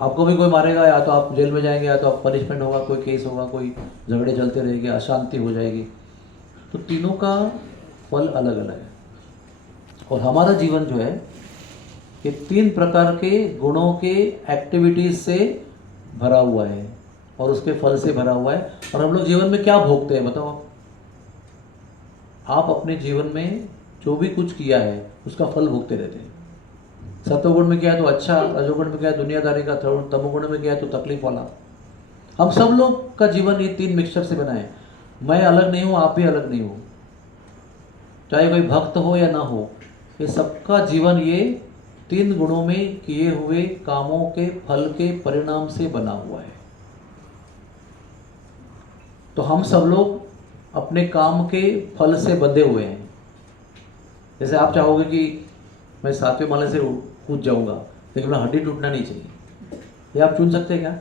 आपको भी कोई मारेगा, या तो आप जेल में जाएंगे, या तो आप पनिशमेंट होगा, कोई केस होगा, कोई झगड़े चलते रहेंगे, अशांति हो जाएगी। तो तीनों का फल अलग अलग है। और हमारा जीवन जो है ये 3 प्रकार के गुणों के एक्टिविटीज से भरा हुआ है और उसके फल से भरा हुआ है। और हम लोग जीवन में क्या भोगते हैं बताओ? आप अपने जीवन में जो भी कुछ किया है उसका फल भोगते रहते हैं। सत्वगुण में क्या है तो अच्छा, रजोगुण में क्या है दुनियादारी का, तमोगुण में क्या है तो तकलीफ वाला। हम सब लोग का जीवन ये 3 मिक्सचर से बना है। मैं अलग नहीं हूँ, आप भी अलग नहीं हो, चाहे कोई भक्त हो या ना हो, ये सबका जीवन ये 3 गुणों में किए हुए कामों के फल के परिणाम से बना हुआ है। तो हम सब लोग अपने काम के फल से बंधे हुए हैं। जैसे आप चाहोगे कि मैं 7वें माले से कूद जाऊंगा, लेकिन मेरा हड्डी टूटना नहीं चाहिए, ये आप चुन सकते हैं क्या?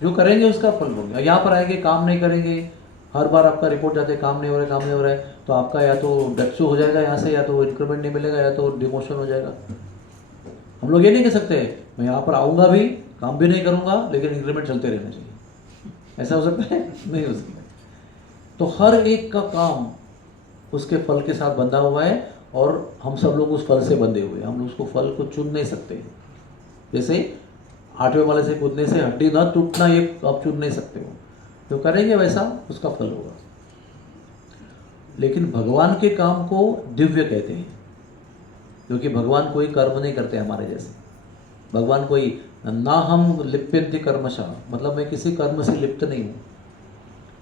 जो करेंगे उसका फल होगा। यहाँ पर आएंगे, काम नहीं करेंगे, हर बार आपका रिपोर्ट जाते काम नहीं हो रहा है, काम नहीं हो रहा है, तो आपका या तो डेक्सो हो जाएगा यहाँ से, या तो इंक्रीमेंट नहीं मिलेगा, या तो डिमोशन हो जाएगा। हम लोग ये नहीं कह सकते मैं यहाँ पर आऊँगा भी, काम भी नहीं करूँगा, लेकिन इंक्रीमेंट चलते रहना चाहिए। ऐसा हो सकता है? नहीं हो सकता। तो हर एक का काम उसके फल के साथ बंधा हुआ है और हम सब लोग उस फल से बंधे हुए हैं। हम लोग उसको फल को चुन नहीं सकते। जैसे 8वें माले से कूदने से हड्डी न टूटना, ये आप चुन नहीं सकते हो। जो करेंगे वैसा उसका फल होगा। लेकिन भगवान के काम को दिव्य कहते हैं, क्योंकि भगवान कोई कर्म नहीं करते हमारे जैसे। भगवान कोई ना हम लिप्यन्ति कर्मशः, मतलब मैं किसी कर्म से लिप्त नहीं हूँ,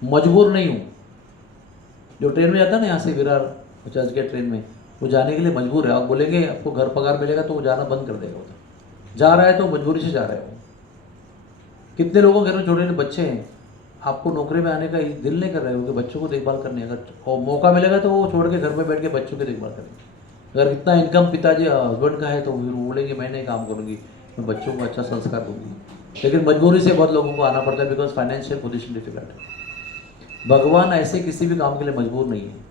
मजबूर नहीं हूँ। जो ट्रेन में जाता है ना यहाँ से विरार चर्च के ट्रेन में, वो जाने के लिए मजबूर है। आप बोलेंगे आपको घर पगार मिलेगा तो वो जाना बंद कर देगा उधर। जा रहा है तो मजबूरी से जा रहा है वो। कितने लोगों के घर में छोटे छोटे बच्चे हैं, आपको नौकरी में आने का दिल नहीं कर रहे हो कि बच्चों को देखभाल करने, अगर और मौका मिलेगा तो वो छोड़ के घर में बैठ के बच्चों की देखभाल करेंगे। अगर इतना इनकम पिताजी हस्बैंड का है तो फिर वो बोलेंगे मैं नहीं काम करूँगी, मैं बच्चों को अच्छा संस्कार दूंगी। लेकिन मजबूरी से बहुत लोगों को आना पड़ता है, बिकॉज फाइनेंशियल पोजिशन डिफिकल्ट है। भगवान ऐसे किसी भी काम के लिए मजबूर नहीं है।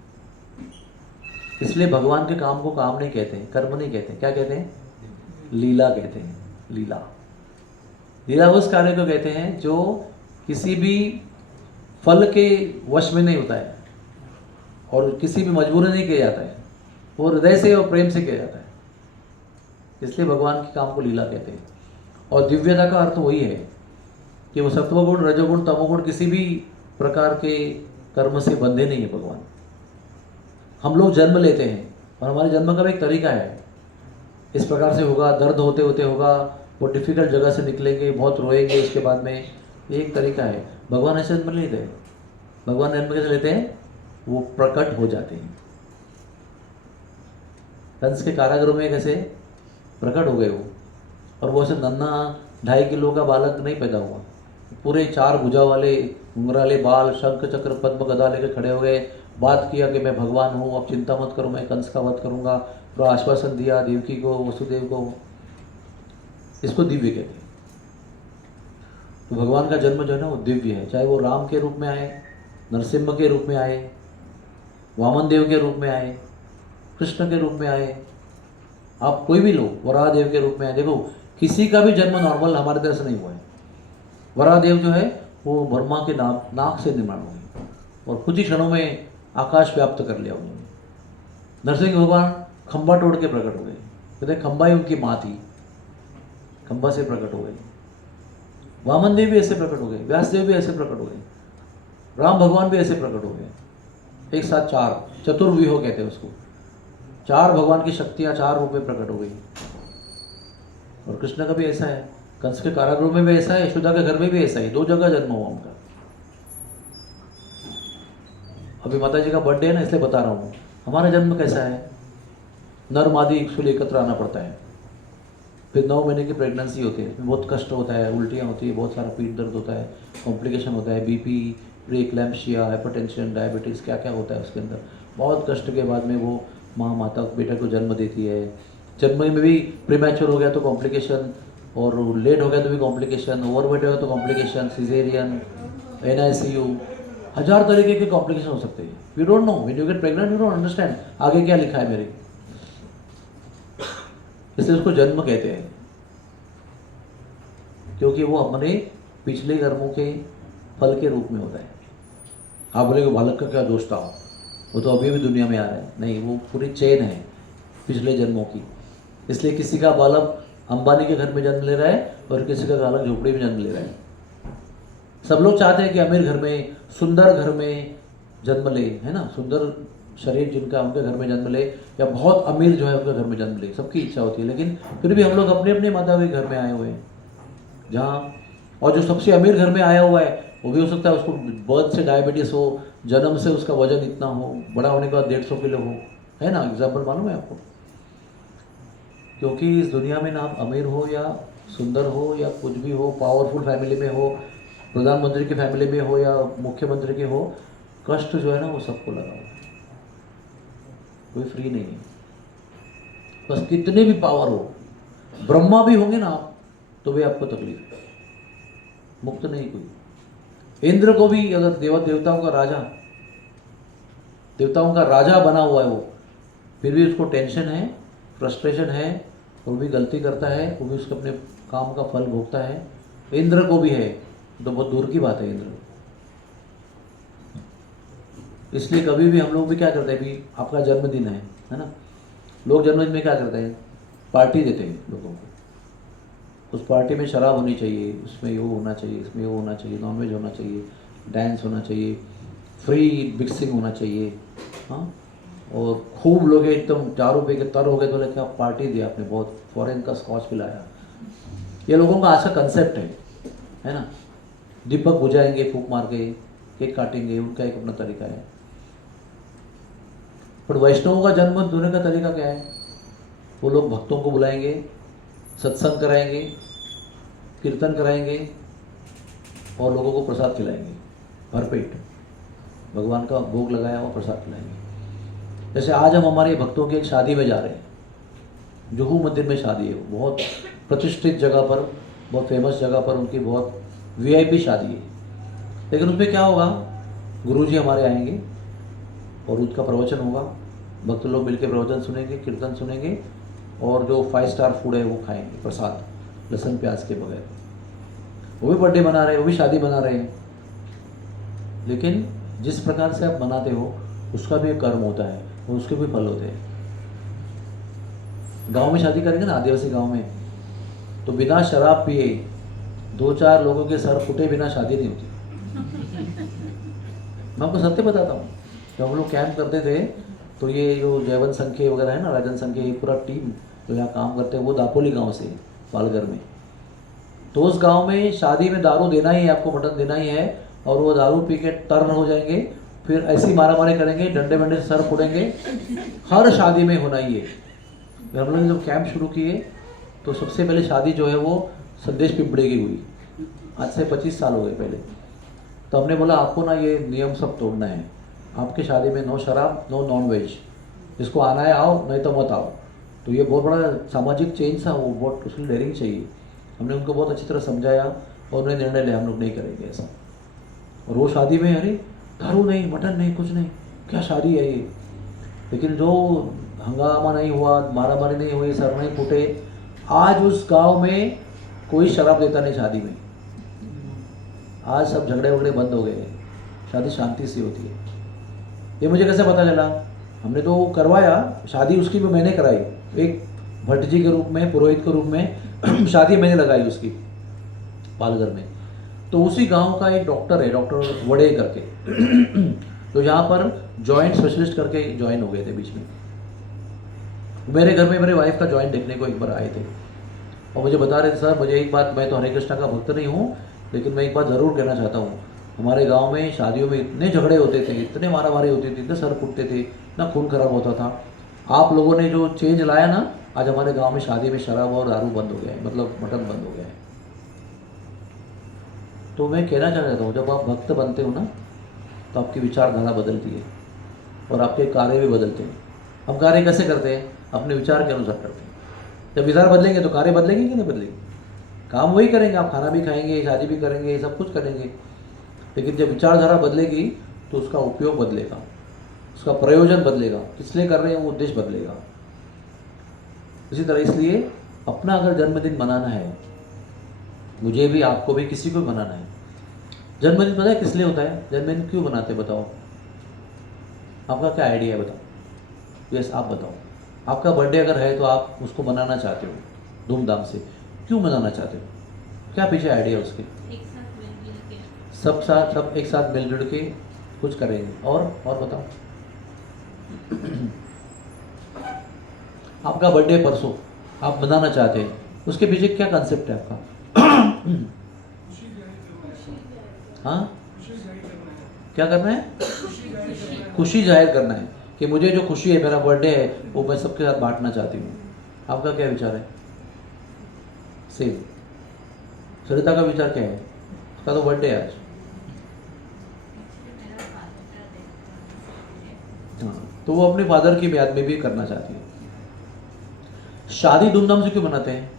इसलिए भगवान के काम को काम नहीं कहते हैं, कर्म नहीं कहते हैं, क्या कहते हैं? लीला कहते हैं। लीला, लीला उस कार्य को कहते हैं जो किसी भी फल के वश में नहीं होता है और किसी भी मजबूरी नहीं किया जाता है, वो हृदय से और प्रेम से किया जाता है। इसलिए भगवान के काम को लीला कहते हैं। और दिव्यता का अर्थ वही है कि वो सत्वगुण, रजोगुण, तमोगुण किसी भी प्रकार के कर्म से बंधे नहीं है भगवान। हम लोग जन्म लेते हैं और हमारे जन्म का भी एक तरीका है। इस प्रकार से होगा, दर्द होते होते होगा, वो डिफ़िकल्ट जगह से निकलेंगे, बहुत रोएंगे, इसके बाद में ये एक तरीका है। भगवान ऐसे जन्म नहीं लेते। भगवान जन्म कैसे लेते हैं? वो प्रकट हो जाते हैं। कंस के कारागृह में कैसे प्रकट हो गए वो, और वो ऐसे नन्हा 2.5 किलो का बालक नहीं पैदा हुआ, पूरे 4 भुजा वाले, घुंघराले बाल, शंख चक्र पद्म गदा लेकर खड़े हो गए, बात किया कि मैं भगवान हूँ, अब चिंता मत करो, मैं कंस का वध करूँगा, पूरा आश्वासन दिया देवकी को, वसुदेव को। इसको दिव्य कहते हैं। तो भगवान का जन्म जो है ना वो दिव्य है, चाहे वो राम के रूप में आए, नरसिम्हा के रूप में आए, वामन देव के रूप में आए, कृष्ण के रूप में आए, आप कोई भी लो, वराह देव के रूप में आए। देखो किसी का भी जन्म नॉर्मल हमारे तरह से नहीं हुआ है। वराह देव जो है वो ब्रह्मा के नाक से निर्माण हुए और कुछ ही क्षणों में आकाश व्याप्त कर लिया उन्होंने। नरसिंह भगवान खंबा तोड़ के प्रकट हो गए, कहते खंबा ही उनकी माँ थी, खंबा से प्रकट हो गए। वामन देव भी ऐसे प्रकट हो गए, व्यास देव भी ऐसे प्रकट हो गए, राम भगवान भी ऐसे प्रकट हो गए। एक साथ 4 चतुर्व्यूह कहते हैं उसको। 4 भगवान की शक्तियाँ 4 रूप में प्रकट हो गई। और कृष्ण का भी ऐसा है, कंस के कारागृह में भी ऐसा है, यशोदा के घर में भी ऐसा है, 2 जगह जन्म हुआ उनका। अभी माता जी का बर्थडे है ना, इसलिए बता रहा हूँ हमारा जन्म कैसा है। नर मादी एक्चुअली एकत्र आना पड़ता है, फिर 9 महीने की प्रेगनेंसी होती है, बहुत कष्ट होता है, उल्टियाँ होती है, बहुत सारा पेट दर्द होता है, कॉम्प्लिकेशन होता है, बीपी, प्रीएक्लैम्पशिया, हाइपरटेंशन, डायबिटीज़, क्या क्या होता है उसके अंदर। बहुत कष्ट के बाद में वो माँ माता बेटा को जन्म देती है। जन्म में भी प्रीमैच्योर हो गया तो कॉम्प्लिकेशन, और लेट हो गया तो भी कॉम्प्लिकेशन, ओवरवेट हो गया तो कॉम्प्लिकेशन, सिजेरियन, NICU, 1000 तरीके के कॉम्प्लिकेशन हो सकते हैं। We don't know, when you get pregnant you don't understand आगे क्या लिखा है मेरे, इसलिए उसको जन्म कहते हैं। क्योंकि वो हमारे पिछले कर्मों के फल के रूप में होता है। आप बोलेगे बालक का क्या दोष था, वो तो अभी भी दुनिया में आ रहा है। नहीं, वो पूरी चेन है पिछले जन्मों की। इसलिए किसी का बालक अंबानी के घर में जन्म ले रहा है और किसी का बालक झोपड़ी में जन्म ले रहा है। सब लोग चाहते हैं कि अमीर घर में, सुंदर घर में जन्म ले, है ना, सुंदर शरीर जिनका उनके घर में जन्म ले, या बहुत अमीर जो है उनके घर में जन्म ले, सबकी इच्छा होती है। लेकिन फिर भी हम लोग अपने अपने माता के घर में आए हुए हैं जहाँ, और जो सबसे अमीर घर में आया हुआ है वो भी हो सकता है उसको बर्थ से डायबिटीज़ हो, जन्म से उसका वजन इतना हो, बड़ा होने के बाद 150 किलो हो, है ना, एग्जाम्पल मालूम है आपको। क्योंकि इस दुनिया में ना आप अमीर हो या सुंदर हो या कुछ भी हो, पावरफुल फैमिली में हो, प्रधानमंत्री की फैमिली में हो या मुख्यमंत्री के हो, कष्ट जो है ना वो सबको लगा हुआ है, कोई फ्री नहीं है। बस कितने भी पावर हो, ब्रह्मा भी होंगे ना आप तो भी आपको तकलीफ है, मुक्त नहीं कोई। इंद्र को भी अगर देवताओं का राजा बना हुआ है वो, फिर भी उसको टेंशन है, फ्रस्ट्रेशन है, वो भी गलती करता है, वो भी उसके अपने काम का फल भोगता है। इंद्र को भी है, तो बहुत दूर की बात है इंद्र। इसलिए कभी भी हम लोग भी क्या करते हैं, भी आपका जन्मदिन है ना, लोग जन्मदिन में क्या करते हैं, पार्टी देते हैं लोगों को। उस पार्टी में शराब होनी चाहिए, उसमें वो होना चाहिए, इसमें वो होना चाहिए, नॉनवेज होना चाहिए, डांस होना चाहिए, फ्री मिक्सिंग होना चाहिए, हाँ, और खूब लोग एकदम 4 रुपये के तर हो गए तो लेकर पार्टी दिया आपने, बहुत फॉरेन का स्कॉच पिलाया। ये लोगों का आज का कंसेप्ट है ना। दीपक बुझाएंगे फूंक मार के, केक काटेंगे, उनका एक अपना तरीका है। पर वैष्णवों का जन्म होने का तरीका क्या है, वो लोग भक्तों को बुलाएंगे, सत्संग कराएंगे, कीर्तन कराएंगे और लोगों को प्रसाद खिलाएंगे भरपेट, भगवान का भोग लगाया हुआ प्रसाद खिलाएंगे। जैसे आज हम हमारे भक्तों की एक शादी में जा रहे हैं, जुहू मंदिर में शादी है, बहुत प्रतिष्ठित जगह पर, बहुत फेमस जगह पर उनकी बहुत वीआईपी शादी है। लेकिन उसमें क्या होगा, गुरुजी हमारे आएंगे और उसका प्रवचन होगा, भक्त लोग मिलकर प्रवचन सुनेंगे, कीर्तन सुनेंगे और जो 5 स्टार फूड है वो खाएंगे, प्रसाद, लहसुन प्याज के बगैर। वो भी बर्थडे मना रहे हैं, वो भी शादी मना रहे हैं। लेकिन जिस प्रकार से आप मनाते हो उसका भी एक कर्म होता है और उसके भी फल होते हैं। गांव में शादी करेंगे ना, आदिवासी गांव में, तो बिना शराब पिए 2-4 लोगों के सर फूटे बिना शादी नहीं होती। मैं आपको सत्य बताता हूँ, जब हम लोग कैंप करते थे तो ये जो जयवंत संख्य वगैरह है ना, राजन संख्य, ये पूरा टीम जो यहाँ काम करते हैं वो दापोली गांव से, पालघर में। तो उस गांव में शादी में दारू देना ही है आपको, मटन देना ही है, और वो दारू पी के टर्न हो जाएंगे, फिर ऐसी मारामारी करेंगे, डंडे वंडे से सर फोड़ेंगे, हर शादी में होना ही है। हम लोग ने जब कैंप शुरू किए तो सबसे पहले शादी जो है वो संदेश पिंपड़े की हुई, आज से 25 साल हो गए पहले। तो हमने बोला आपको ना ये नियम सब तोड़ना है, आपके शादी में नो शराब, नो नॉनवेज, इसको आना है आओ, नहीं तो मत आओ। तो ये बहुत बड़ा सामाजिक चेंज था, वो बहुत उसकी डेयरिंग चाहिए। हमने उनको बहुत अच्छी तरह समझाया और उन्हें निर्णय लिया हम लोग नहीं करेंगे ऐसा। और वो शादी में अरे दारू नहीं, मटन नहीं, कुछ नहीं, क्या शादी है ये। लेकिन जो हंगामा नहीं हुआ, मारामारी नहीं हुई, सर नहीं फूटे, आज उस गांव में कोई शराब देता नहीं शादी में। आज सब झगड़े वगड़े बंद हो गए, शादी शांति से होती है। ये मुझे कैसे पता चला, हमने तो करवाया, शादी उसकी भी मैंने कराई, एक भट्ट जी के रूप में, पुरोहित के रूप में शादी मैंने लगाई उसकी पालघर में। तो उसी गांव का एक डॉक्टर है, डॉक्टर वड़े करके तो यहाँ पर जॉइंट स्पेशलिस्ट करके ज्वाइन हो गए थे बीच में। मेरे घर में मेरे वाइफ का जॉइंट देखने को एक बार आए थे और मुझे बता रहे थे सर मुझे एक बात, मैं तो हरे कृष्णा का भक्त नहीं हूँ, लेकिन मैं एक बात ज़रूर कहना चाहता हूँ, हमारे गांव में शादियों में इतने झगड़े होते थे, इतने मारामारी होती थी, इतने सर फूटते थे, इतना खून खराब होता था। आप लोगों ने जो चेंज लाया ना, आज हमारे गांव में शादी में शराब और दारू बंद हो गया है, मतलब मटन बंद हो गया है। तो मैं कहना चाहता हूँ, जब आप भक्त बनते हो ना तो आपकी विचारधारा बदलती है और आपके कार्य भी बदलते हैं। हम कार्य कैसे करते हैं, अपने विचार के अनुसार करते हैं। जब विचार बदलेंगे तो कार्य बदलेंगे कि नहीं बदलेंगे, काम वही करेंगे, आप खाना भी खाएंगे, शादी भी करेंगे, सब कुछ करेंगे। लेकिन जब विचारधारा बदलेगी तो उसका उपयोग बदलेगा, उसका प्रयोजन बदलेगा, किस लिए कर रहे हैं वो उद्देश्य बदलेगा। इसी तरह इसलिए अपना अगर जन्मदिन मनाना है मुझे भी, आपको भी, किसी को भी मनाना है। जन्मदिन पता है किस लिए होता है? जन्मदिन क्यों मनाते हैं बताओ? आपका क्या आइडिया है बताओ? यस आप बताओ। आपका बर्थडे अगर है तो आप उसको मनाना चाहते हो धूमधाम से, क्यों मनाना चाहते हो? क्या पीछे आइडिया है उसके? एक साथ मिलजुल के। सब एक साथ मिलजुल के कुछ करेंगे। और बताओ। आपका बर्थडे परसों आप मनाना चाहते हैं, उसके पीछे क्या कंसेप्ट है आपका? हाँ, क्या करना है? खुशी जाहिर करना है कि मुझे जो खुशी है, मेरा बर्थडे है, वो मैं सबके साथ बांटना चाहती हूँ। आपका क्या विचार है? सेम। सरिता का विचार क्या है? उसका तो बर्थडे है आज। हाँ, तो वो अपने फादर की याद में भी करना चाहती है। शादी धूमधाम से क्यों मनाते हैं?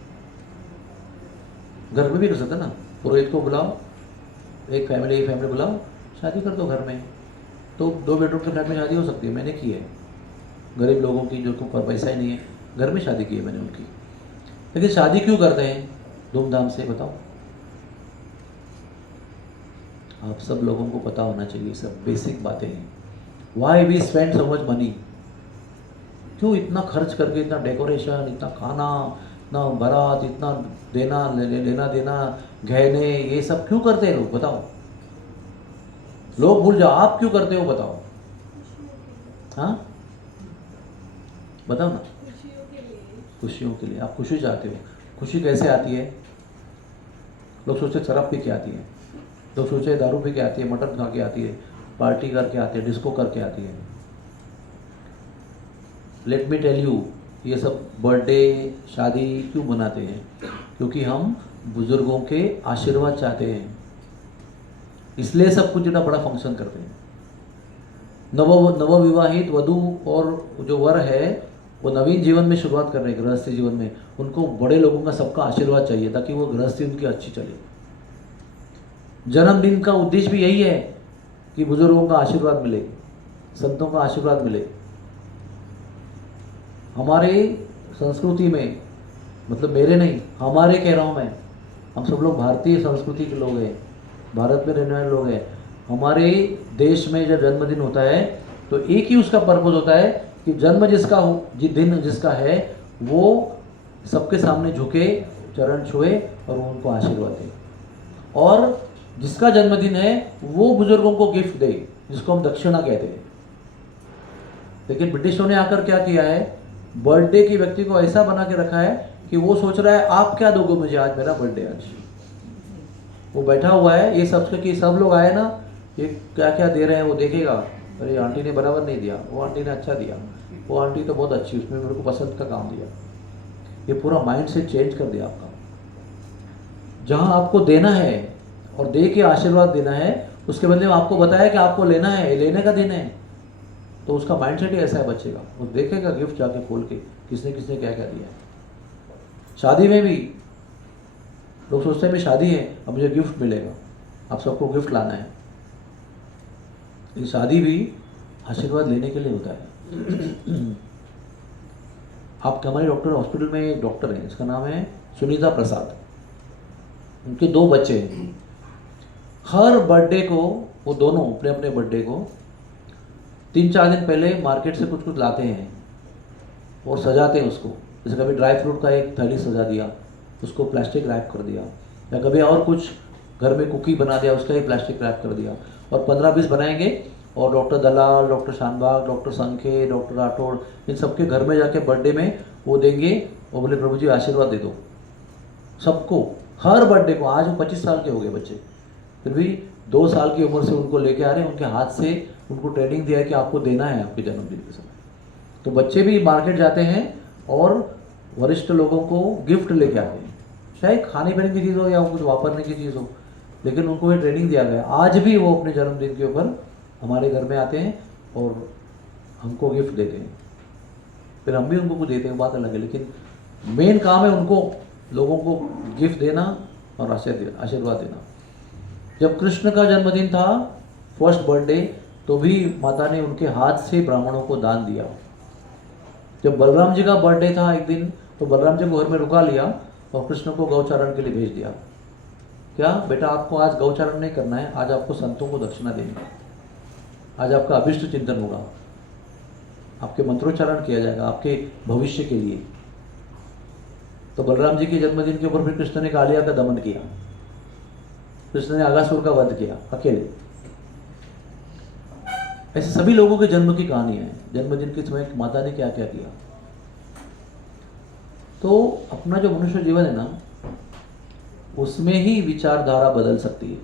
घर में भी कर सकते ना, पुरोहित को बुलाओ, एक फैमिली बुलाओ, शादी कर दो घर में। तो 2 बेडरूम के फ्लैट में शादी हो सकती है, मैंने की है। गरीब लोगों की जो को पैसा ही नहीं है, घर में शादी की है मैंने उनकी। लेकिन शादी क्यों करते हैं धूमधाम से बताओ? आप सब लोगों को पता होना चाहिए, सब बेसिक बातें हैं। Why we spend so much money? क्यों इतना खर्च करके, इतना डेकोरेशन, इतना खाना, इतना बारात, इतना देना लेना देना, गहने, ये सब क्यों करते हैं लोग बताओ? लोग भूल जाओ, आप क्यों करते हो बताओ? हाँ बताओ ना। खुशियों के लिए। आप खुशी चाहते हो। खुशी कैसे आती है? लोग सोचते शराब पी के आती है, लोग सोचते दारू पी के आती है, मटन खा के आती है, पार्टी करके आती है, डिस्को करके आती है। लेट मी टेल यू, ये सब बर्थडे शादी क्यों मनाते हैं? क्योंकि हम बुजुर्गों के आशीर्वाद चाहते हैं, इसलिए सब कुछ इतना बड़ा फंक्शन करते हैं। नवविवाहित वधू और जो वर है, वो नवीन जीवन में शुरुआत कर रहे हैं, गृहस्थी जीवन में, उनको बड़े लोगों का सबका आशीर्वाद चाहिए ताकि वो गृहस्थी उनकी अच्छी चले। जन्मदिन का उद्देश्य भी यही है कि बुजुर्गों का आशीर्वाद मिले, संतों का आशीर्वाद मिले। हमारे संस्कृति में, मतलब मेरे नहीं, हमारे कह रहा हूँ मैं, हम सब लोग भारतीय संस्कृति के लोग हैं, भारत में रहने वाले लोग हैं। हमारे देश में जब जन्मदिन होता है तो एक ही उसका पर्पज होता है कि जन्म जिसका हो, दिन जिसका है, वो सबके सामने झुके, चरण छुए और उनको आशीर्वाद दे। और जिसका जन्मदिन है वो बुजुर्गों को गिफ्ट दे, जिसको हम दक्षिणा कहते हैं। लेकिन ब्रिटिशों ने आकर क्या किया है, बर्थडे की व्यक्ति को ऐसा बना के रखा है कि वो सोच रहा है आप क्या दोगे मुझे, आज मेरा बर्थडे, आज वो बैठा हुआ है, ये सब कि सब लोग आए ना, ये क्या क्या दे रहे हैं वो देखेगा। अरे आंटी ने बराबर नहीं दिया, वो आंटी ने अच्छा दिया, वो आंटी तो बहुत अच्छी, उसमें मेरे को पसंद का काम दिया। ये पूरा माइंड से चेंज कर दिया आपका। जहाँ आपको देना है और दे के आशीर्वाद देना है, उसके बदले में आपको बताया कि आपको लेना है, लेने का दिन है, तो उसका माइंड सेट ही ऐसा है बच्चे का, वो देखेगा गिफ्ट जाके खोल के किसने किसने क्या क्या दिया है। शादी में भी लोग सोचते हैं शादी है अब मुझे गिफ्ट मिलेगा, आप सबको गिफ्ट लाना है। ये शादी भी आशीर्वाद लेने के लिए होता है। आप हमारे डॉक्टर हॉस्पिटल में एक डॉक्टर हैं, इसका नाम है सुनीता प्रसाद, उनके 2 बच्चे हैं। हर बर्थडे को वो दोनों अपने अपने बर्थडे को 3-4 दिन पहले मार्केट से कुछ कुछ लाते हैं और सजाते हैं उसको। जैसे कभी ड्राई फ्रूट का एक थैली सजा दिया, उसको प्लास्टिक रैप कर दिया, या कभी और कुछ घर में कुकी बना दिया, उसका ही प्लास्टिक रैप कर दिया, और 15-20 बनाएंगे और डॉक्टर दलाल, डॉक्टर शानबाग, डॉक्टर संखे, डॉक्टर राठौड़, इन सबके घर में जाके बर्थडे में वो देंगे और बोले प्रभु जी आशीर्वाद दे दो सबको। हर बर्थडे को, आज वो 25 साल के हो गए बच्चे, फिर भी 2 साल की उम्र से उनको लेके आ रहे हैं, उनके हाथ से उनको ट्रेनिंग दिया है कि आपको देना है आपके जन्मदिन के समय। तो बच्चे भी मार्केट जाते हैं और वरिष्ठ लोगों को गिफ्ट लेके आते हैं, चाहे खाने पीने की चीज़ हो या कुछ वापरने की चीज़ हो, लेकिन उनको ये ट्रेनिंग दिया गया। आज भी वो अपने जन्मदिन के ऊपर हमारे घर में आते हैं और हमको गिफ्ट देते हैं, फिर हम भी उनको कुछ देते हैं, बात अलग है, लेकिन मेन काम है उनको, लोगों को गिफ्ट देना और आशीर्वाद देना। जब कृष्ण का जन्मदिन था, फर्स्ट बर्थडे, तो भी माता ने उनके हाथ से ब्राह्मणों को दान दिया। जब बलराम जी का बर्थडे था एक दिन, तो बलराम जी को घर में रुका लिया और कृष्ण को गौचारण के लिए भेज दिया। क्या बेटा, आपको आज गौचारण नहीं करना है, आज आपको संतों को दक्षिणा देनी है, आज आपका अभिष्ट चिंतन होगा, आपके मंत्रोच्चारण किया जाएगा आपके भविष्य के लिए। तो बलराम जी के जन्मदिन के ऊपर फिर कृष्ण ने कालिया का दमन किया, कृष्ण ने अगासुर का वध किया अकेले। ऐसे सभी लोगों के जन्म की कहानी है, जन्मदिन के समय माता ने क्या क्या किया। तो अपना जो मनुष्य जीवन है ना, उसमें ही विचारधारा बदल सकती है।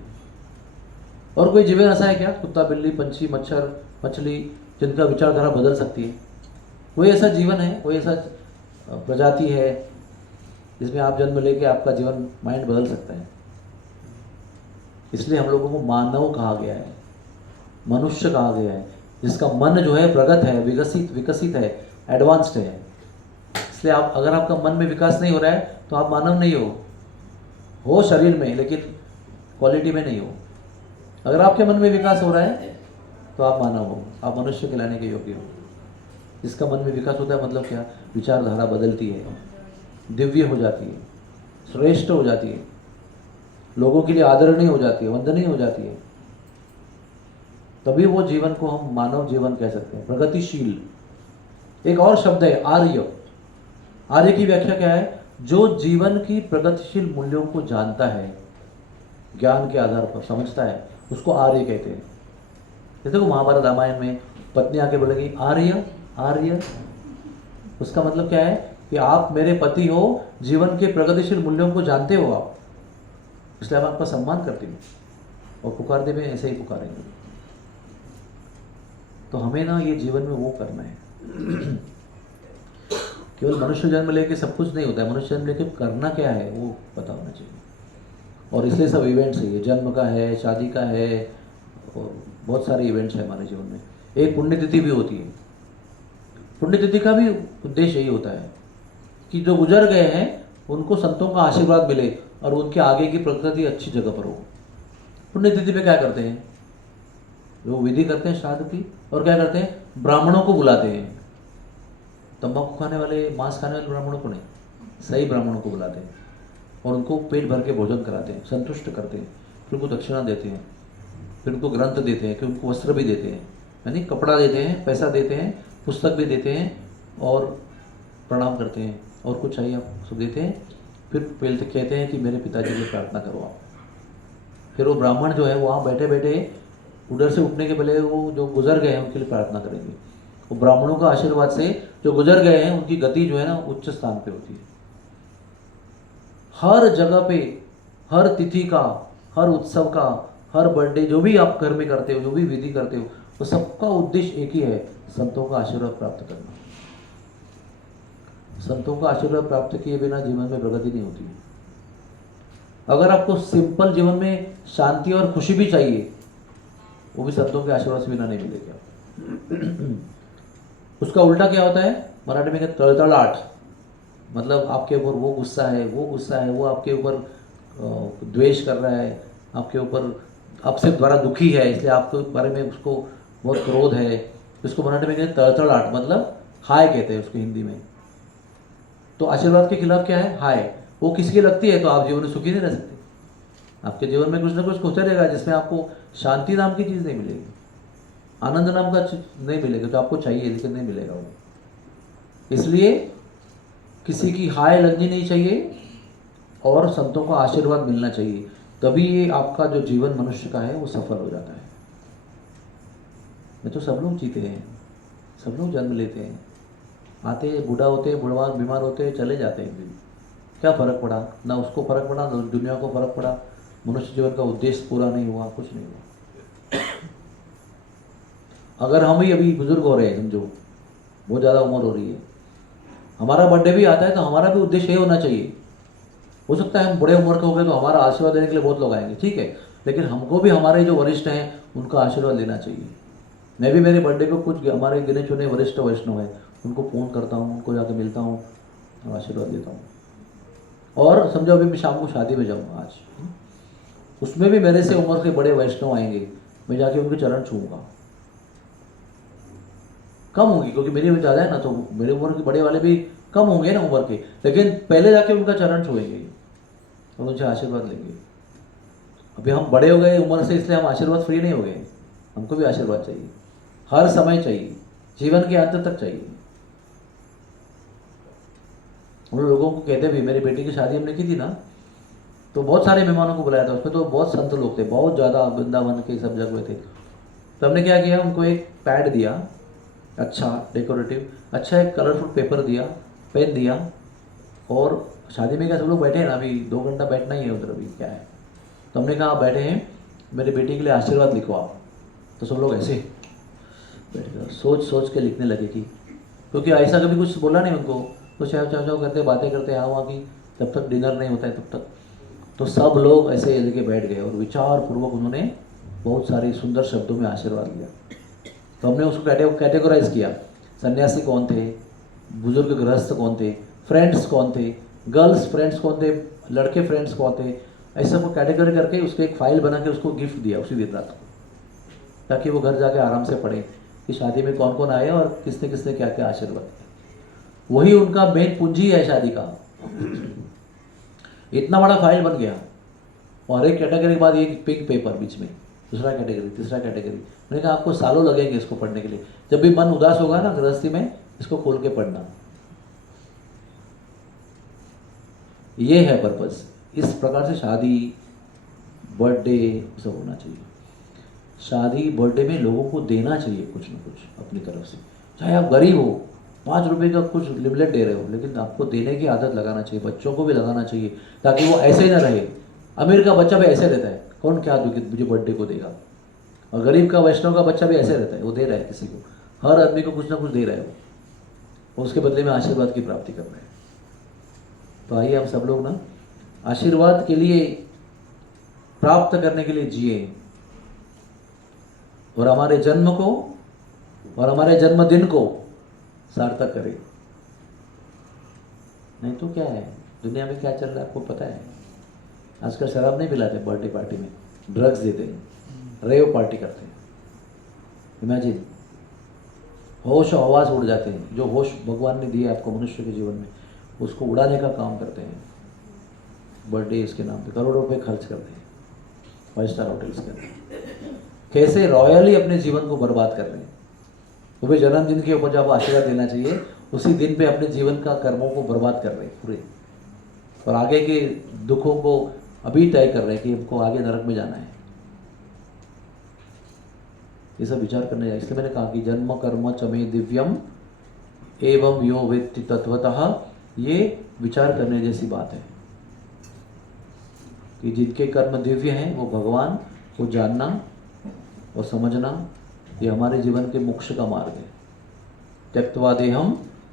और कोई जीवन ऐसा है क्या, कुत्ता बिल्ली पंछी मच्छर मछली, जिनका विचारधारा बदल सकती है? कोई ऐसा जीवन है, कोई ऐसा प्रजाति है जिसमें आप जन्म लेके आपका जीवन माइंड बदल सकता है? इसलिए हम लोगों को मानव कहा गया है, मनुष्य कहा गया है, जिसका मन जो है प्रगत है, विकसित है, एडवांस्ड है। इसलिए आप, अगर आपका मन में विकास नहीं हो रहा है तो आप मानव नहीं हो शरीर में, लेकिन क्वालिटी में नहीं हो। अगर आपके मन में विकास हो रहा है तो आप मानव हो, आप मनुष्य कहलाने के योग्य हो। जिसका मन में विकास होता है मतलब क्या, विचारधारा बदलती है, दिव्य हो जाती है, श्रेष्ठ हो जाती है, लोगों के लिए आदरणीय हो जाती है, वंदनीय हो जाती है, तभी वो जीवन को हम मानव जीवन कह सकते हैं, प्रगतिशील। एक और शब्द है आर्य। आर्य की व्याख्या क्या है, जो जीवन की प्रगतिशील मूल्यों को जानता है, ज्ञान के आधार पर समझता है, उसको आर्य कहते हैं। जैसे को महाभारत रामायण में पत्नी आके बोलेगी आर्य आर्य, उसका मतलब क्या है कि आप मेरे पति हो, जीवन के प्रगतिशील मूल्यों को जानते हो आप, इसलिए हम आपका सम्मान करते हैं और पुकारते भी ऐसे ही पुकारेंगे। तो हमें ना ये जीवन में वो करना है। केवल मनुष्य जन्म लेके सब कुछ नहीं होता है, मनुष्य जन्म लेके करना क्या है वो पता होना चाहिए। और इसलिए सब इवेंट्स है, ये जन्म का है, शादी का है, और बहुत सारे इवेंट्स है हमारे जीवन में। एक पुण्यतिथि भी होती है, पुण्यतिथि का भी उद्देश्य यही होता है कि जो गुजर गए हैं उनको संतों का आशीर्वाद मिले और उनके आगे की प्रकृति अच्छी जगह पर हो। पुण्यतिथि पे क्या करते हैं, वो विधि करते हैं श्राद्ध की, और क्या करते हैं, ब्राह्मणों को बुलाते हैं। तंबाकू खाने वाले, मांस खाने वाले ब्राह्मणों को नहीं, सही ब्राह्मणों को बुलाते हैं और उनको पेट भर के भोजन कराते हैं, संतुष्ट करते हैं, फिर उनको दक्षिणा देते हैं, फिर उनको ग्रंथ देते हैं, फिर उनको वस्त्र भी देते हैं, यानी कपड़ा देते हैं, पैसा देते हैं, पुस्तक भी देते हैं और प्रणाम करते हैं, और कुछ चाहिए आप सब देते हैं। फिर पहले कहते हैं कि मेरे पिताजी की प्रार्थना करो आप। फिर वो ब्राह्मण जो है वहाँ बैठे बैठे उधर से उठने के पहले वो जो गुजर गए हैं उनके लिए प्रार्थना करेंगे। वो ब्राह्मणों का आशीर्वाद से जो गुजर गए हैं उनकी गति जो है ना उच्च स्थान पे होती है। हर जगह पे, हर तिथि का, हर उत्सव का, हर बर्थडे जो भी आप घर में करते हो, जो भी विधि करते हो, वो सबका उद्देश्य एक ही है, संतों का आशीर्वाद प्राप्त करना। संतों का आशीर्वाद प्राप्त किए बिना जीवन में प्रगति नहीं होती। अगर आपको सिंपल जीवन में शांति और खुशी भी चाहिए, वो भी संतों के आशीर्वाद से बिना नहीं मिलेगा। उसका उल्टा क्या होता है, मराठी में कहते तड़तड़ाहट, मतलब आपके ऊपर वो गुस्सा है, वो आपके ऊपर द्वेष कर रहा है, आपके ऊपर आपसे द्वारा दुखी है, इसलिए आपके बारे में उसको बहुत क्रोध है। इसको मराठी में कहते हैं तड़तड़ाहट, मतलब हाय कहते हैं उसको हिंदी में। तो आशीर्वाद के खिलाफ क्या है, हाय। वो किसी की लगती है तो आप जीवन में सुखी नहीं रह सकते। आपके जीवन में कुछ ना कुछ होता रहेगा जिसमें आपको शांति नाम की चीज़ नहीं मिलेगी, आनंद नाम का नहीं मिलेगा, जो आपको चाहिए लेकिन नहीं मिलेगा वो। इसलिए किसी की हाय लगनी नहीं चाहिए और संतों का आशीर्वाद मिलना चाहिए, तभी ये आपका जो जीवन मनुष्य का है वो सफल हो जाता है। नहीं तो सब लोग जीते हैं, सब लोग जन्म लेते हैं, आते हैं, बूढ़ा होते हैं, बुढ़वा बीमार होते हैं, चले जाते हैं। दिन क्या फ़र्क पड़ा, ना उसको फ़र्क पड़ा ना दुनिया को फ़र्क पड़ा, मनुष्य जीवन का उद्देश्य पूरा नहीं हुआ, कुछ नहीं हुआ। अगर हम ही अभी बुजुर्ग हो रहे हैं, समझो बहुत ज़्यादा उम्र हो रही है, हमारा बर्थडे भी आता है तो हमारा भी उद्देश्य ये होना चाहिए। हो सकता है हम बड़े उम्र के हो गए तो हमारा आशीर्वाद देने के लिए बहुत लोग आएंगे, ठीक है, लेकिन हमको भी हमारे जो वरिष्ठ हैं उनका आशीर्वाद लेना चाहिए। मैं भी मेरे बर्थडे पे कुछ हमारे गिने चुने वरिष्ठ वैष्णव हैं, उनको फ़ोन करता हूँ, उनको जाकर मिलता हूँ और आशीर्वाद लेता हूँ। और समझो अभी मैं शाम को शादी में जाऊँगा आज, उसमें भी मेरे से उम्र के बड़े वैष्णव आएंगे, मैं जाके उनके चरण छूँगा। कम होंगी क्योंकि मेरी उम्र ज़्यादा है ना, तो मेरे उम्र के बड़े वाले भी कम होंगे ना उम्र के, लेकिन पहले जाके उनका चरण छुएंगे और उनसे आशीर्वाद लेंगे। अभी हम बड़े हो गए उम्र से, इसलिए हम आशीर्वाद फ्री नहीं हो गए, हमको भी आशीर्वाद चाहिए, हर समय चाहिए, जीवन के अंत तक चाहिए। उन लोगों को कहते भी, मेरी बेटी की शादी हमने की थी ना, तो बहुत सारे मेहमानों को बुलाया था, उसमें तो बहुत संत लोग थे, बहुत ज़्यादा, वृंदावन के सब जगह थे। तो हमने क्या किया, उनको एक पैड दिया, अच्छा डेकोरेटिव, अच्छा एक कलरफुल पेपर दिया, पेन दिया, और शादी में क्या सब लोग बैठे हैं ना, अभी 2 घंटा बैठना ही है उधर, अभी क्या है। तो हमने कहा, बैठे हैं, मेरी बेटी के लिए आशीर्वाद लिखो आप। तो सब लोग ऐसे बैठ गए, सोच सोच के लिखने लगे, कि क्योंकि ऐसा कभी कुछ बोला नहीं उनको, तो चाव चाव चाव करते बातें करते यहाँ वहाँ की, जब तक डिनर नहीं होता है तब तक। तो सब लोग ऐसे लेके बैठ गए और विचार पूर्वक उन्होंने बहुत सारे सुंदर शब्दों में आशीर्वाद लिया। तो हमने उसको कैटेगराइज किया, सन्यासी कौन थे, बुजुर्ग गृहस्थ कौन थे, फ्रेंड्स कौन थे, गर्ल्स फ्रेंड्स कौन थे, लड़के फ्रेंड्स कौन थे, ऐसा को कैटेगरी करके उसको एक फाइल बना के उसको गिफ्ट दिया उसी दिन रात को, ताकि वो घर जाके आराम से पढ़े कि शादी में कौन कौन आया और किसने किसने क्या क्या आशीर्वाद दिया। वही उनका मेन पूंजी है शादी का। इतना बड़ा फाइल बन गया, और एक कैटेगरी के बाद एक पिंक पेपर बीच में, दूसरा कैटेगरी, तीसरा कैटेगरी। मैंने कहा आपको सालों लगेंगे इसको पढ़ने के लिए, जब भी मन उदास होगा ना गृहस्थी में, इसको खोल के पढ़ना। ये है पर्पस। इस प्रकार से शादी, बर्थडे सब होना चाहिए। शादी बर्थडे में लोगों को देना चाहिए कुछ ना कुछ अपनी तरफ से, चाहे आप गरीब हो, 5 रुपये का कुछ लिमलेट दे रहे हो, लेकिन आपको देने की आदत लगाना चाहिए, बच्चों को भी लगाना चाहिए, ताकि वो ऐसे ही ना रहे। अमीर का बच्चा भी ऐसे रहता है, कौन क्या मुझे बर्थडे को देगा, और गरीब का, वैष्णव का बच्चा भी ऐसे रहता है, वो दे रहा है किसी को, हर आदमी को कुछ ना कुछ दे रहा है वो, उसके बदले में आशीर्वाद की प्राप्ति कर रहा है। तो आइए हम सब लोग ना आशीर्वाद के लिए, प्राप्त करने के लिए जिए, और हमारे जन्म को और हमारे जन्मदिन को सार्थक करें। नहीं तो क्या है, दुनिया में क्या चल रहा है आपको पता है। आजकल शराब नहीं पिलाते बर्थडे पार्टी में, ड्रग्स देते हैं, रेव पार्टी करते हैं। इमेजिन, होश और आवाज़ उड़ जाते हैं। जो होश भगवान ने दिया आपको मनुष्य के जीवन में, उसको उड़ाने का काम करते हैं। बर्थडे इसके नाम पे करोड़ों रुपए खर्च करते हैं 5 स्टार होटल्स के अंदर। कैसे रॉयली अपने जीवन को बर्बाद कर रहे हैं। तो भाई जन्मदिन के ऊपर जब आशीर्वाद देना चाहिए, उसी दिन पे अपने जीवन का कर्मों को बर्बाद कर रहे हैं पूरे, और आगे के दुखों को अभी तय कर रहे हैं कि हमको आगे नरक में जाना है। ये सब विचार करने जाए। इसलिए मैंने कहा कि जन्म कर्म चमे दिव्यम एवं यो वेत्ति तत्वतः, ये विचार करने जैसी बात है कि जिनके कर्म दिव्य हैं वो भगवान को जानना और समझना, ये हमारे जीवन के मोक्ष का मार्ग है। त्यक्त्वा देहम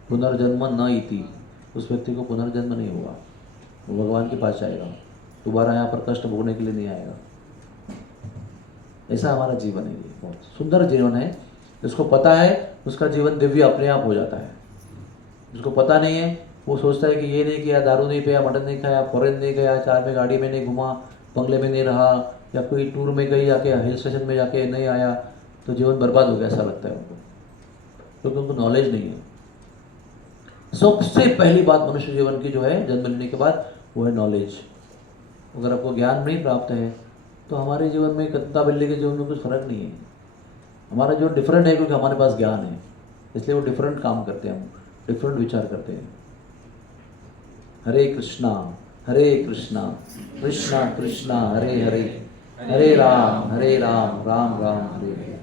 पुनर्जन्म न इति, उस व्यक्ति को पुनर्जन्म नहीं होगा, वो भगवान के पास जाएगा, दोबारा यहाँ पर कष्ट भोगने के लिए नहीं आएगा। ऐसा हमारा जीवन है, ये बहुत सुंदर जीवन है। जिसको पता है उसका जीवन दिव्य अपने आप हो जाता है। जिसको पता नहीं है वो सोचता है कि ये नहीं किया, दारू नहीं पिया, मटन नहीं खाया, फॉरेन नहीं गया, 4 में गाड़ी में नहीं घुमा, बंगले में नहीं रहा, या कोई टूर में गई जाके हिल स्टेशन में जाके नहीं आया, तो जीवन बर्बाद हो गया, ऐसा लगता है उनको, क्योंकि उनको नॉलेज नहीं है। सबसे पहली बात मनुष्य जीवन की जो है जन्म लेने के बाद, वो है नॉलेज। अगर आपको ज्ञान नहीं प्राप्त है तो हमारे जीवन में कुत्ता बिल्ली के जीवन में कुछ फर्क नहीं है। हमारा जीवन डिफरेंट है क्योंकि हमारे पास ज्ञान है, इसलिए वो डिफरेंट काम करते हैं, हम डिफरेंट विचार करते हैं। हरे कृष्णा कृष्णा कृष्णा हरे हरे, हरे राम राम राम हरे हरे।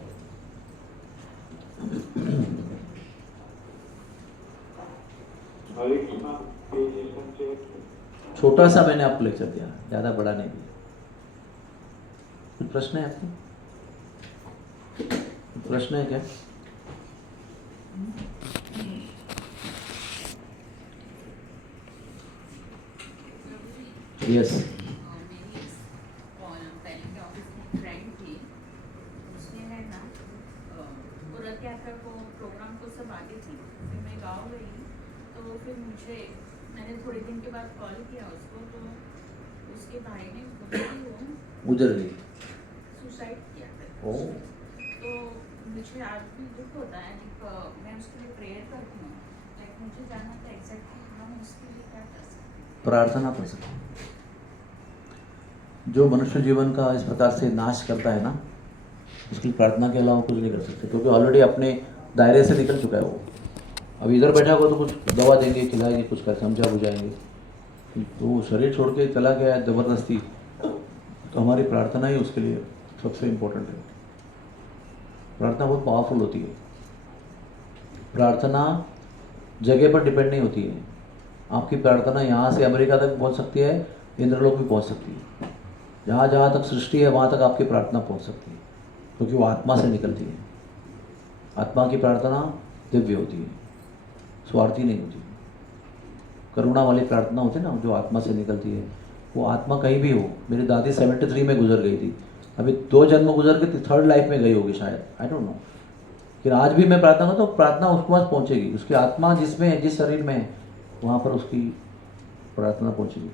छोटा सा मैंने आपको लेक्चर दिया, ज़्यादा बड़ा नहीं दिया। कुछ प्रश्न है आपको? प्रश्न है क्या? यस। मेरी पहले के ऑफिस में फ्रेंड थी, उसने है ना वो रथ यात्रा को प्रोग्राम को सब आगे थी। फिर मैं गाँव गई तो फिर मैंने थोड़े दिन के बाद कॉल किया उसको, तो उसके भाई ने गुजर गई, सुसाइड किया था। तो मुझे आज भी दुख होता है, मैं उसके लिए प्रेयर करती हूँ, लाइक मुझे जानना था एग्जैक्टली हम उसके लिए क्या कर सकते हैं। प्रार्थना कर सकते। जो मनुष्य जीवन का इस प्रकार से नाश करता है ना, उसकी प्रार्थना के अलावा कुछ नहीं कर सकते, क्योंकि ऑलरेडी अपने दायरे से निकल चुका है वो। अभी इधर बैठा हुआ तो कुछ दवा देंगे, खिलाएंगे, कुछ कर समझा बुझाएंगे, तो वो शरीर छोड़ के चला गया है ज़बरदस्ती, तो हमारी प्रार्थना ही उसके लिए सबसे इम्पोर्टेंट है। प्रार्थना बहुत पावरफुल होती है। प्रार्थना जगह पर डिपेंड नहीं होती है। आपकी प्रार्थना यहाँ से अमेरिका तक पहुँच सकती है, इंद्रलोक भी पहुँच सकती है। जहाँ जहाँ तक सृष्टि है वहाँ तक आपकी प्रार्थना पहुँच सकती है, क्योंकि वो आत्मा से निकलती है। आत्मा की प्रार्थना दिव्य होती है, स्वार्थी नहीं होती। करुणा वाली प्रार्थना होती है ना, जो आत्मा से निकलती है, वो आत्मा कहीं भी हो। मेरी दादी 73 में गुजर गई थी, अभी 2 जन्म गुजर के 3rd लाइफ में गई होगी शायद, आई डोंट नो। लेकिन आज भी मैं प्रार्थना करता हूँ, प्रार्थना उसके पास पहुँचेगी। उसकी आत्मा जिसमें है, जिस शरीर में है, वहाँ पर उसकी प्रार्थना पहुँचेगी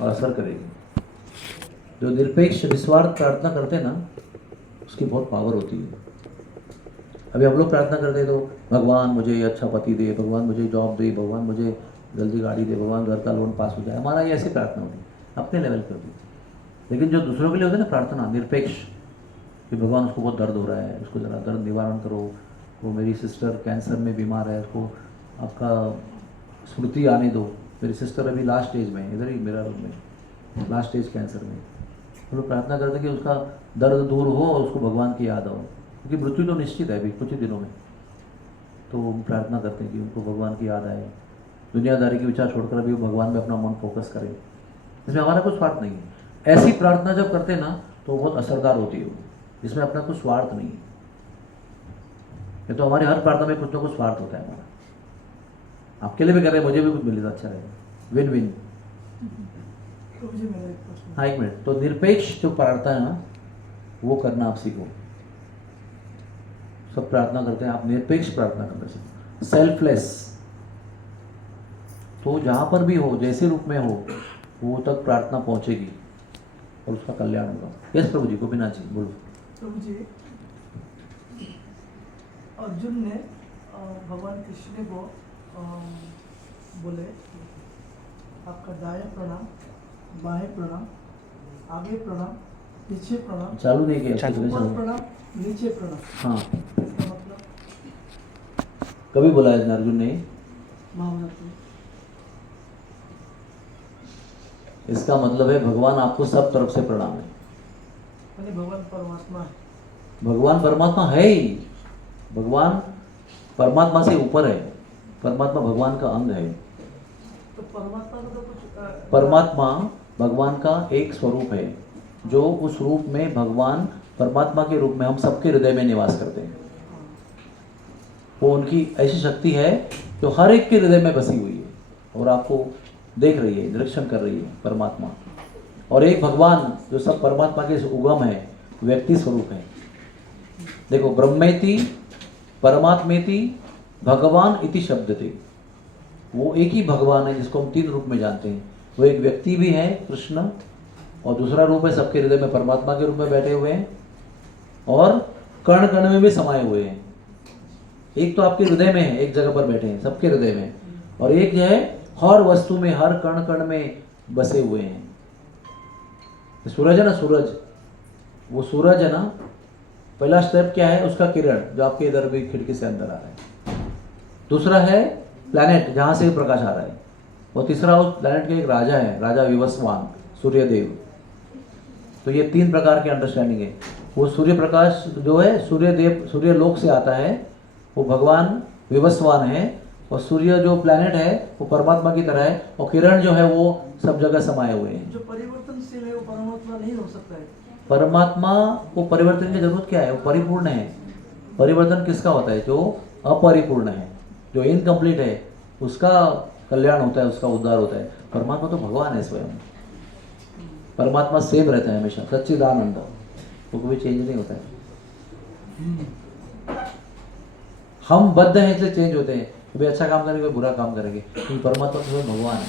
और असर करेगी। जो निरपेक्ष निस्वार्थ प्रार्थना करते हैं ना, उसकी बहुत पावर होती है। अभी हम लोग प्रार्थना करते हैं तो भगवान मुझे अच्छा पति दे, भगवान मुझे जॉब दे, भगवान मुझे जल्दी गाड़ी दे, भगवान घर का लोन पास हो जाए, हमारा ये ऐसी प्रार्थना होती है अपने लेवल पर भी। लेकिन जो दूसरों के लिए होती है ना प्रार्थना निरपेक्ष, कि भगवान उसको बहुत दर्द हो रहा है, उसको ज़रा दर्द निवारण करो, वो मेरी सिस्टर कैंसर में बीमार है, उसको आपका स्मृति आने दो। मेरी सिस्टर अभी लास्ट स्टेज में है, इधर ही मेरा रूम में, लास्ट स्टेज कैंसर में। हम लोग प्रार्थना करते हैं कि उसका दर्द दूर हो और उसको भगवान की याद आओ, क्योंकि मृत्यु तो निश्चित है अभी कुछ ही दिनों में। तो हम प्रार्थना करते हैं कि उनको भगवान की याद आए, दुनियादारी के विचार छोड़कर अभी वो भगवान में अपना मन फोकस करें। इसमें हमारा कोई स्वार्थ नहीं है। ऐसी प्रार्थना जब करते हैं ना, तो बहुत असरदार होती है, जिसमें अपना कोई स्वार्थ नहीं है। ये तो हमारी हर प्रार्थना में कुछ ना कुछ स्वार्थ होता है हमारा। आपके लिए भी कर रहे हैं, मुझे भी कुछ मिले तो अच्छा रहेगा, विन विन। हाँ, 1 मिनट। तो निरपेक्ष जो प्रार्थना है ना, वो करना आप सीखो। सब प्रार्थना करते हैं, आप निरपेक्ष प्रार्थना करना सीखो, सेल्फलेस। तो जहाँ पर भी हो, जैसे रूप में हो, वो तक प्रार्थना पहुँचेगी और उसका कल्याण होगा। यस प्रभु जी, गोपीनाथ जी बोलो। प्रभु जी, अर्जुन ने भगवान कृष्ण को बोले आपका दाएं प्रणाम, बाएं प्रणाम, आगे प्रणाम, पीछे प्रणाम, चालू नहीं किया, ऊपर प्रणाम, नीचे प्रणाम। हाँ, इसका मतलब कभी बोला है अर्जुन ने? महाभारत में। इसका मतलब है भगवान आपको सब तरफ से प्रणाम है। यानी भगवान परमात्मा है। भगवान परमात्मा है ही। भगवान परमात्मा से ऊपर है। परमात्मा भगवान का अंग है। तो परमात्मा को तो कुछ परमात्मा भगवान का एक स्वरूप है, जो उस रूप में भगवान परमात्मा के रूप में हम सबके हृदय में निवास करते हैं। वो उनकी ऐसी शक्ति है जो हर एक के हृदय में बसी हुई है और आपको देख रही है, निरीक्षण कर रही है परमात्मा। और एक भगवान जो सब परमात्मा के उगम है, व्यक्ति स्वरूप है। देखो, ब्रह्मेति परमात्मेति भगवान इति शब्द थे। वो एक ही भगवान है जिसको हम 3 रूप में जानते हैं। वो एक व्यक्ति भी है कृष्ण, और दूसरा रूप है सबके हृदय में परमात्मा के रूप में बैठे हुए हैं, और कण कण में भी समाये हुए हैं। एक तो आपके हृदय में है, एक जगह पर बैठे हैं सबके हृदय में, और एक जो है हर वस्तु में, हर कण कण में बसे हुए हैं। सूरज है ना, सूरज, वो सूरज है ना, पहला स्टेप क्या है, उसका किरण जो आपके इधर भी खिड़की से अंदर आ रहा है। दूसरा है प्लैनेट, जहाँ से प्रकाश आ रहा है। और तीसरा उस प्लैनेट के एक राजा है, राजा विवस्वान, सूर्यदेव। तो ये 3 प्रकार की अंडरस्टैंडिंग है। वो सूर्य प्रकाश जो है सूर्यदेव, सूर्य लोक से आता है, वो भगवान विवस्वान है। और सूर्य जो प्लैनेट है वो परमात्मा की तरह है, और किरण जो है वो सब जगह समाये हुए हैं। जो परिवर्तनशील है वो परमात्मा नहीं हो सकता है। परमात्मा को परिवर्तन की जरूरत क्या है? वो परिपूर्ण है। परिवर्तन किसका होता है? जो अपरिपूर्ण है, जो इनकम्प्लीट है, उसका कल्याण होता है, उसका उद्धार होता है। परमात्मा तो भगवान है स्वयं। परमात्मा सेम रहता है हमेशा, सच्चिदानंद, वो कभी चेंज नहीं होता है। हम बद्ध हैं इसलिए चेंज होते हैं, कभी अच्छा काम करेंगे, बुरा काम करेंगे, क्योंकि परमात्मा तो स्वयं भगवान है।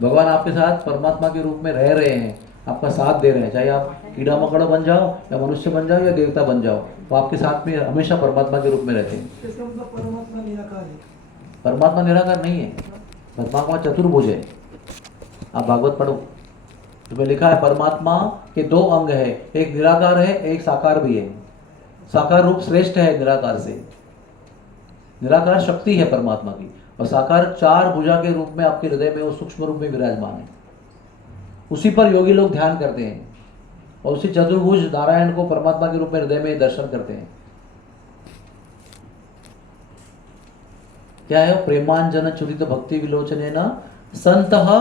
भगवान आपके साथ परमात्मा के रूप में रह रहे हैं, आपका साथ दे रहे हैं। चाहे आप कीड़ा मकोड़ा बन जाओ, या मनुष्य बन जाओ, या देवता बन जाओ, वो आपके साथ में हमेशा परमात्मा के रूप में रहते हैं। इसका मतलब परमात्मा निराकार है। परमात्मा निराकार नहीं है, परमात्मा चतुर्भुज है। आप भागवत पढ़ो, तो लिखा है परमात्मा के दो अंग है, एक निराकार है, एक साकार भी है। साकार रूप श्रेष्ठ है निराकार से। निराकार शक्ति है परमात्मा की, और साकार चार भुजा के रूप में आपके हृदय में वो सूक्ष्म रूप में विराजमान है। उसी पर योगी लोग ध्यान करते हैं और उसी चतुर्भुज नारायण को परमात्मा के रूप में हृदय में दर्शन करते हैं। क्या है? प्रेमांजन चुरित भक्ति विलोचने न संतः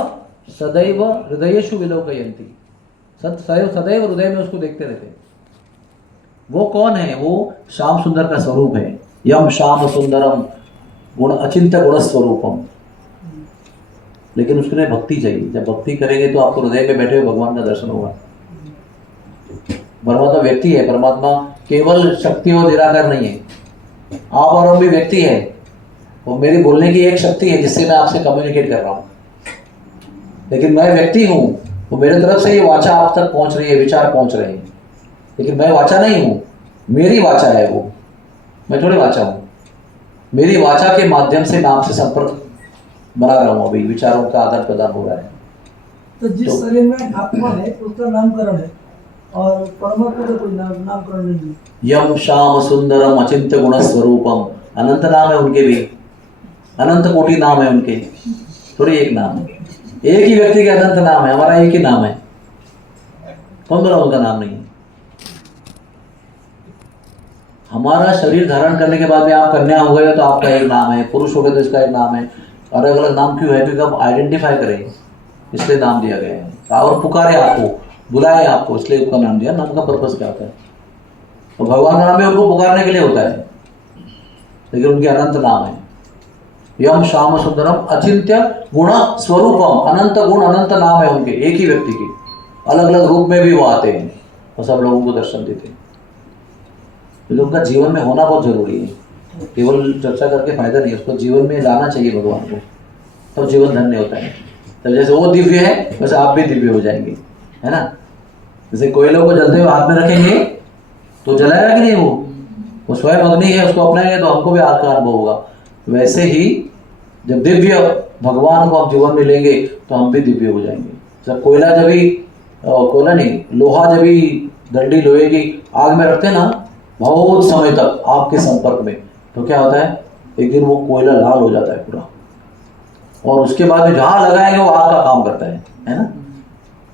सदैव हृदयेषु विलोकयन्ति। संत सदैव हृदय में उसको देखते रहते हैं। वो कौन है? वो श्याम सुंदर का स्वरूप है। यम श्याम सुंदरम गुण अचिंत्य गुण स्वरूपम। लेकिन उसके लिए भक्ति चाहिए। जब भक्ति करेंगे तो आपको हृदय में बैठे हुए भगवान का दर्शन होगा। परमात्मा व्यक्ति है, परमात्मा केवल शक्ति और निराकार नहीं है। आप और हम भी व्यक्ति है, वो मेरी बोलने की एक शक्ति है जिससे मैं आपसे कम्युनिकेट कर रहा हूँ। लेकिन मैं व्यक्ति हूँ, वो मेरे तरफ से ये वाचा आप तक पहुंच रही है, विचार पहुंच रहे हैं, लेकिन मैं वाचा नहीं हूँ, मेरी वाचा है वो, मैं थोड़ी वाचा हूँ। मेरी वाचा के माध्यम से मैं आपसे संपर्क बना रहा हूँ, अभी विचारों का आदान प्रदान हो रहा है। तो जिस शरीर में आत्मा है उसका नामकरण है और परमात्मा का कोई नामकरण नहीं है। यम श्याम सुंदरम अचिंत्य गुण स्वरूपम, अनंत नाम है उनके भी, अनंत कोटि नाम है उनके, थोड़ी एक नाम है। एक ही व्यक्ति का अनंत नाम है, हमारा एक ही नाम है। कौन बोला उनका नाम नहीं है? हमारा शरीर धारण करने के बाद में आप कन्या हो गए तो आपका एक नाम है, पुरुष हो गए तो इसका एक नाम है। अलग अलग नाम क्यों है? क्योंकि आप आइडेंटिफाई करें, इसलिए नाम दिया गया है। और पुकारे आपको, बुलाए आपको, इसलिए उसका नाम दिया। नाम का पर्पस क्या होता है? और भगवान का नाम भी उनको पुकारने के लिए होता है, लेकिन उनके अनंत नाम है। यम श्याम सुंदरम अचिंत्य गुण स्वरूपम, अनंत गुण अनंत नाम है उनके, एक ही व्यक्ति के। अलग अलग रूप में भी वो आते हैं और सब लोगों को दर्शन देते हैं। तो उनका जीवन में होना बहुत जरूरी है। केवल चर्चा करके फायदा नहीं, उसको जीवन में लाना चाहिए भगवान को, तब तो जीवन धन्य होता है। तब जैसे वो दिव्य है वैसे आप भी दिव्य हो जाएंगे, है ना। जैसे कोयलों को जलते हुए हाथ में रखेंगे तो जलाएगा कि नहीं? वो स्वयं अग्नि है, उसको अपनाएंगे तो हमको भी आग का अनुभव होगा। वैसे ही जब दिव्य भगवान को हम जीवन में लेंगे तो हम भी दिव्य हो जाएंगे। जब कोयला जब भी कोयला नहीं, लोहा जब भी डंडी लोहे की आग में रखते हैं ना बहुत समय तक आपके संपर्क में, तो क्या होता है? एक दिन वो कोयला लाल हो जाता है पूरा, और उसके बाद में जहाँ लगाएंगे वो आग का काम करता है ना।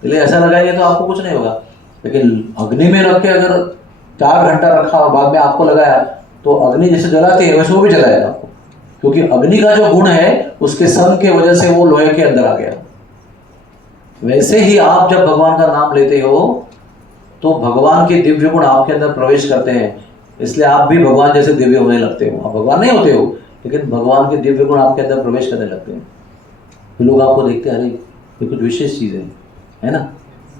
इसलिए ऐसा लगाएंगे तो आपको कुछ नहीं होगा। लेकिन अग्नि में रख के अगर 4 घंटा रखा और बाद में आपको लगाया तो अग्नि जैसे जलाती है वैसे वो भी जलाएगा आपको, क्योंकि अग्नि का जो गुण है उसके सन के वजह से वो लोहे के अंदर आ गया। वैसे ही आप जब भगवान का नाम लेते हो तो भगवान के दिव्य गुण आपके अंदर प्रवेश करते हैं, इसलिए आप भी भगवान जैसे दिव्य होने लगते हो। आप भगवान नहीं होते हो, लेकिन भगवान के दिव्य गुण आपके अंदर प्रवेश करने लगते हैं। तो लोग आपको देखते हैं, अरे ये कुछ विशेष चीज़ है ना।